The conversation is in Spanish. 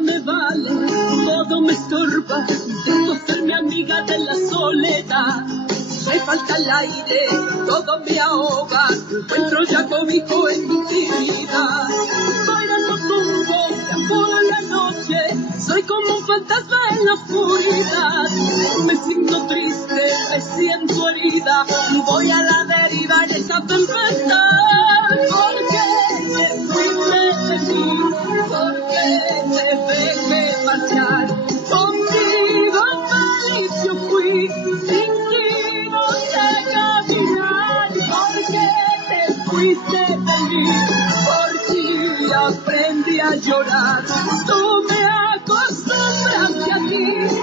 me vale, todo me estorba, intento ser mi amiga de la soledad. Me falta el aire, todo me ahoga, no encuentro ya cobijo en mi vida. Bailando tumbo, por la noche, soy como un fantasma en la oscuridad. Me siento triste, me siento herida, voy a la deriva en esa tempestad. ¿Por qué te fuiste de mí? ¿Por qué te dejé marchar? Contigo feliz yo fui, sin ti no sé caminar. ¿Por qué te fuiste de mí? Por ti aprendí a llorar. Tú me acostumbraste a ti.